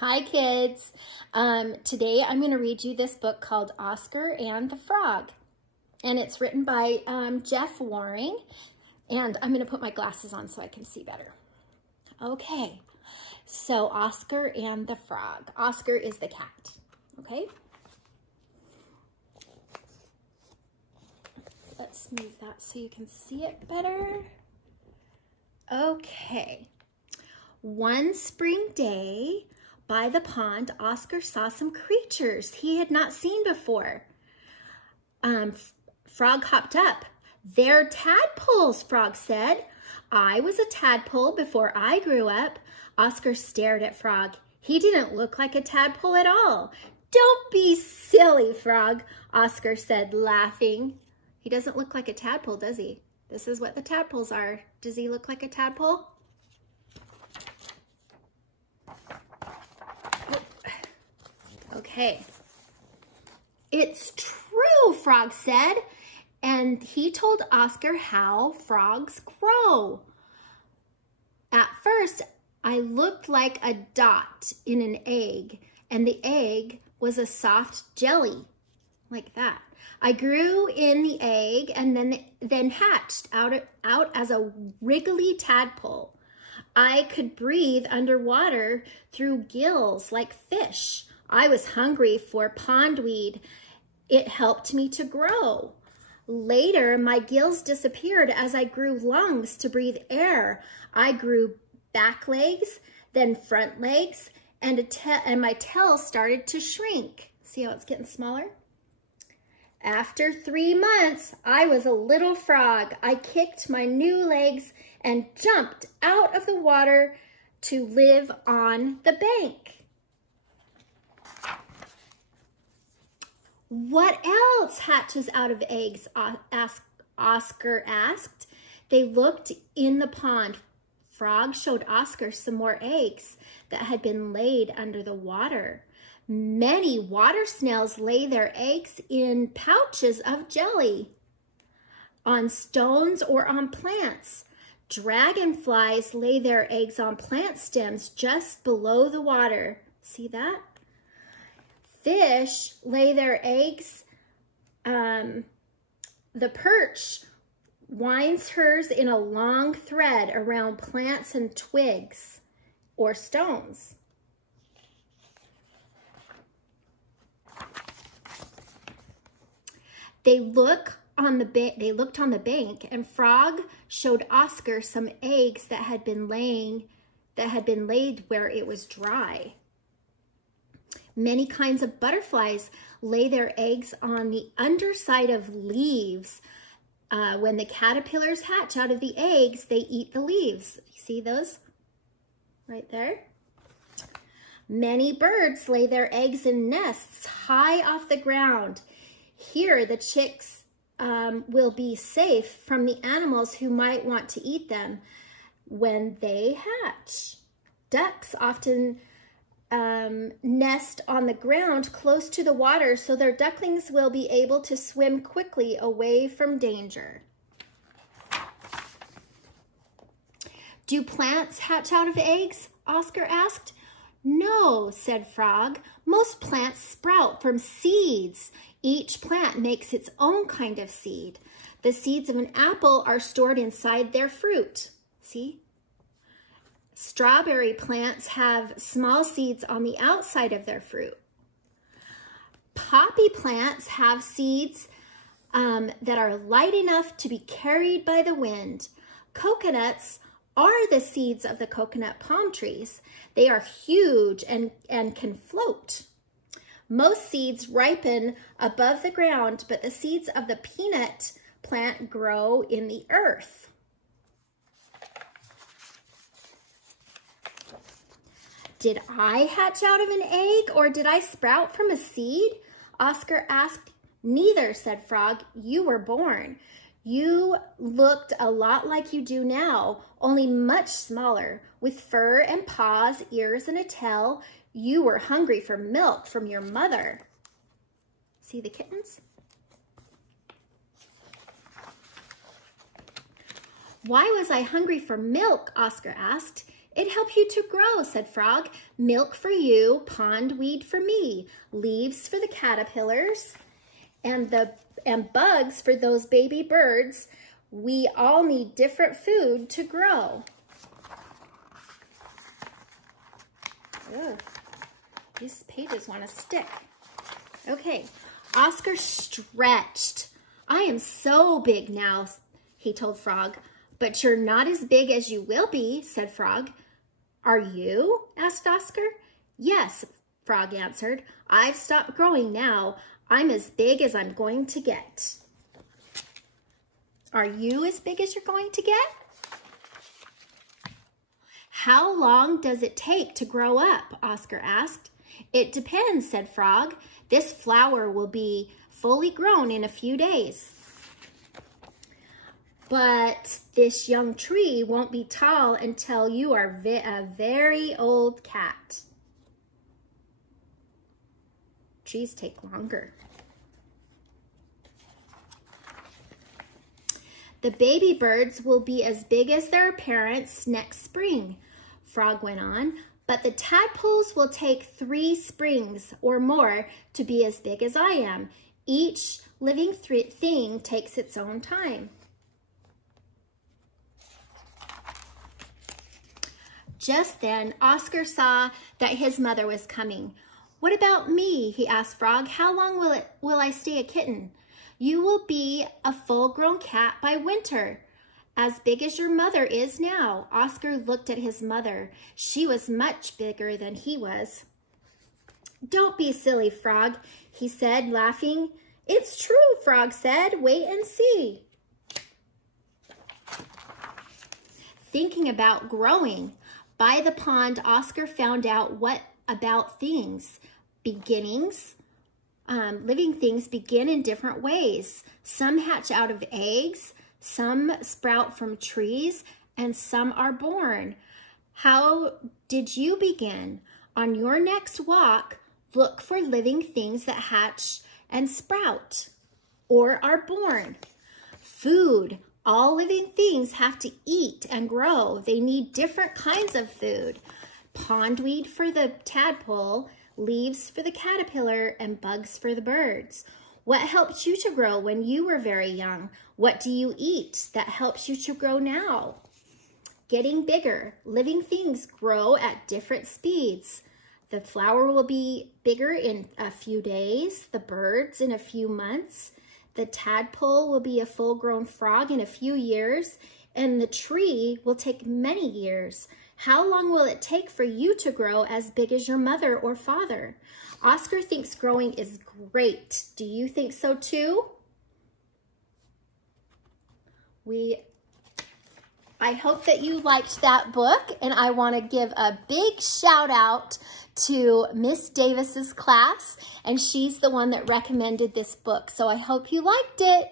Hi kids. Today I'm going to read you this book called Oscar and the Frog, and it's written by Geoff, and I'm going to put my glasses on so I can see better. Okay, so Oscar and the Frog. Oscar is the cat, okay? Let's move that so you can see it better. Okay. One spring day, by the pond, Oscar saw some creatures he had not seen before. Frog hopped up. "They're tadpoles," Frog said. "I was a tadpole before I grew up." Oscar stared at Frog. He didn't look like a tadpole at all. "Don't be silly, Frog," Oscar said, laughing. He doesn't look like a tadpole, does he? This is what the tadpoles are. Does he look like a tadpole? Okay. "It's true," Frog said, and he told Oscar how frogs grow. "At first, I looked like a dot in an egg, and the egg was a soft jelly, like that. I grew in the egg and then hatched out as a wriggly tadpole. I could breathe underwater through gills like fish. I was hungry for pondweed. It helped me to grow. Later, my gills disappeared as I grew lungs to breathe air. I grew back legs, then front legs, and my tail started to shrink." See how it's getting smaller? "After 3 months, I was a little frog. I kicked my new legs and jumped out of the water to live on the bank." "What else hatches out of eggs?" Oscar asked. They looked in the pond. Frog showed Oscar some more eggs that had been laid under the water. "Many water snails lay their eggs in pouches of jelly, on stones or on plants. Dragonflies lay their eggs on plant stems just below the water." See that? "Fish lay their eggs, the perch winds hers in a long thread around plants and twigs or stones." They looked on the bank, and Frog showed Oscar some eggs that had been laid where it was dry. "Many kinds of butterflies lay their eggs on the underside of leaves. When the caterpillars hatch out of the eggs, they eat the leaves." You see those right there? "Many birds lay their eggs in nests high off the ground. Here, the chicks will be safe from the animals who might want to eat them when they hatch. Ducks often nest on the ground close to the water, so their ducklings will be able to swim quickly away from danger." "Do plants hatch out of eggs?" Oscar asked. "No," said Frog. "Most plants sprout from seeds. Each plant makes its own kind of seed. The seeds of an apple are stored inside their fruit." See? "Strawberry plants have small seeds on the outside of their fruit. Poppy plants have seeds that are light enough to be carried by the wind. Coconuts are the seeds of the coconut palm trees. They are huge and can float. Most seeds ripen above the ground, but the seeds of the peanut plant grow in the earth." "Did I hatch out of an egg, or did I sprout from a seed?" Oscar asked. "Neither," said Frog. "You were born. You looked a lot like you do now, only much smaller, with fur and paws, ears, and a tail. You were hungry for milk from your mother." See the kittens? "Why was I hungry for milk?" Oscar asked. It helps you to grow, said Frog. Milk for you, pondweed for me, leaves for the caterpillars, and bugs for those baby birds. We all need different food to grow. Ugh, these pages want to stick. Okay, Oscar stretched. I am so big now, he told Frog. But you're not as big as you will be, said Frog. Are you? Asked Oscar. Yes, Frog answered. I've stopped growing now. I'm as big as I'm going to get. Are you as big as you're going to get? How long does it take to grow up? Oscar asked. It depends, said Frog. This flower will be fully grown in a few days. But this young tree won't be tall until you are a very old cat. Trees take longer. The baby birds will be as big as their parents next spring, Frog went on. But the tadpoles will take 3 springs or more to be as big as I am. Each living thing takes its own time. Just then, Oscar saw that his mother was coming. What about me? He asked Frog. How long will I stay a kitten? You will be a full-grown cat by winter, as big as your mother is now. Oscar looked at his mother. She was much bigger than he was. Don't be silly, Frog, he said, laughing. It's true, Frog said. Wait and see. Thinking about growing. By the pond, Oscar found out what about things. Beginnings. Living things begin in different ways. Some hatch out of eggs, some sprout from trees, and some are born. How did you begin? On your next walk, look for living things that hatch and sprout or are born. Food. All living things have to eat and grow. They need different kinds of food. Pondweed for the tadpole, leaves for the caterpillar, and bugs for the birds. What helped you to grow when you were very young? What do you eat that helps you to grow now? Getting bigger. Living things grow at different speeds. The flower will be bigger in a few days, the birds in a few months. The tadpole will be a full-grown frog in a few years, and the tree will take many years. How long will it take for you to grow as big as your mother or father? Oscar thinks growing is great. Do you think so too? I hope that you liked that book, and I want to give a big shout out to Miss Davis's class, and she's the one that recommended this book. So I hope you liked it.